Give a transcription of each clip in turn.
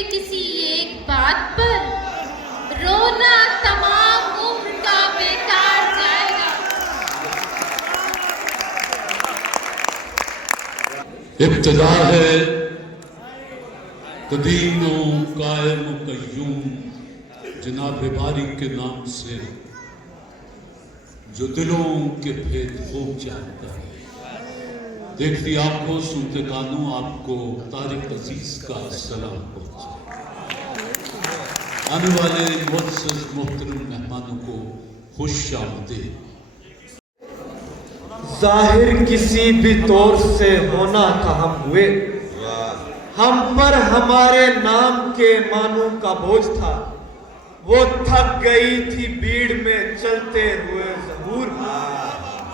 पड़ेंगे किसी एक बात पर, रोना तमाम उम्र का बेकार जाएगा। इब्तिदा है कदीम कायम कय्यूम जनाब बारी के नाम से, जो दिलों के भेद वो जानता है। देखती आंखों सुनते कानों आपको तारिक अजीज का सलाम पहुंचे। आने वाले मुअज़्ज़ज़ मोहतरम मेहमानों को खुश आमदीद। जाहिर किसी भी तौर से होना का हम हुए, हम पर हमारे नाम के मानों का बोझ था। वो थक गई थी भीड़ में चलते हुए ज़हूर,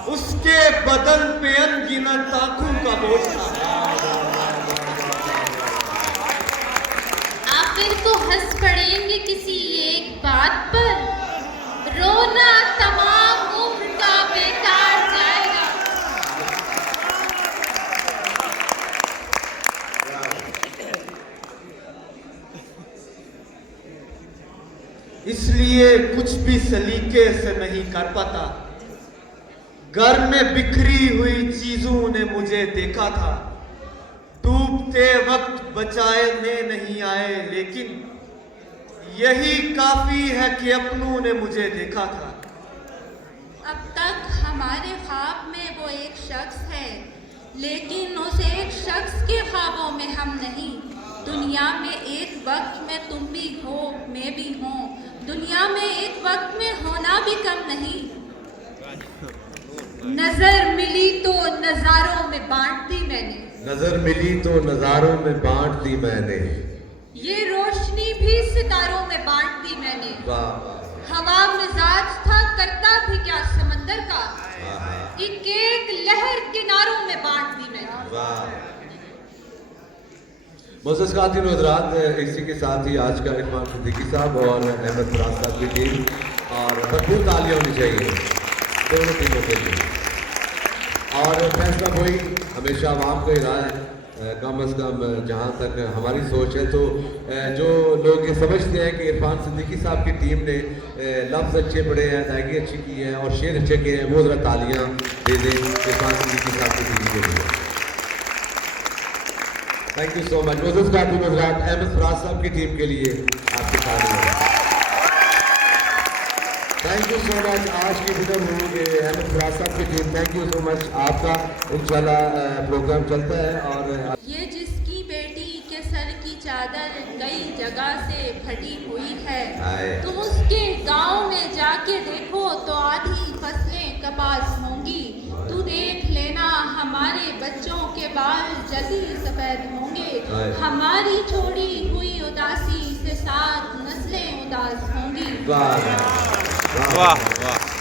उसके बदन पे अनगिनत आंखों का बोझ था। आखिर तो हंस पड़ेंगे किसी एक बात पर, रोना तमाम उम्र का बेकार जाएगा। इसलिए कुछ भी सलीके से नहीं कर पाता। घर में बिखरी हुई चीजों ने मुझे देखा था, डूबते वक्त बचाने नहीं आए, लेकिन यही काफी है कि अपनों ने मुझे देखा था। अब तक हमारे ख्वाब में वो एक शख्स है, लेकिन उस एक शख्स के ख्वाबों में हम नहीं। दुनिया में एक वक्त में तुम भी हो, मैं भी हूँ। दुनिया में एक वक्त में होना भी कम नहीं। नजर मिली तो नजारों में बांट दी मैंने, नजर मिली तो नजारों में बांट दी मैंने, ये रोशनी भी सितारों में बांट दी मैंने। वाह हवा मिजाज था करता भी क्या समंदर का, एक एक लहर किनारों में बांट दी मैंने। वाह। मोअज़्ज़ज़ ख़वातीन व हज़रात, इसी के साथ ही आज का इरफान सिद्दीकी साहब और अहमद फराज साहब की टीम, और भरपूर तालियां होनी चाहिए दोनों टीमों के लिए। और फैसला कोई हमेशा आवाम को ही रहा है, कम अज़ कम जहाँ तक हमारी सोच है। तो जो लोग ये समझते हैं कि इरफान सिद्दीकी साहब की टीम ने लफ्ज़ अच्छे पढ़े हैं, अदायगी अच्छी की है और शेर अच्छे किए हैं, वो ज़रा तालियाँ दे दें इरफान सिद्दीकी साहब की टीम के लिए। Thank you so much. मोअज़्ज़ज़ ख़वातीन व हज़रात, अहमद फराज साहब की टीम के लिए आपके तालियां। Thank you so much. आज की विनर हुई अहमद फराज साहब की team. Thank you so much. आपका इंशाल्लाह प्रोग्राम चलता है। और ये जिसकी बेटी के सर की चादर कई जगह से फटी हुई है, तुम उसके गांव में जाके देखो तो आधी फसलें कपास होंगी। तू देख लेना हमारे बच्चों के बाल जल्दी सफेद होंगे। हमारी छोड़ी हुई उदासी से साथ नस्लें उदास होंगी। वाह वाह वाह।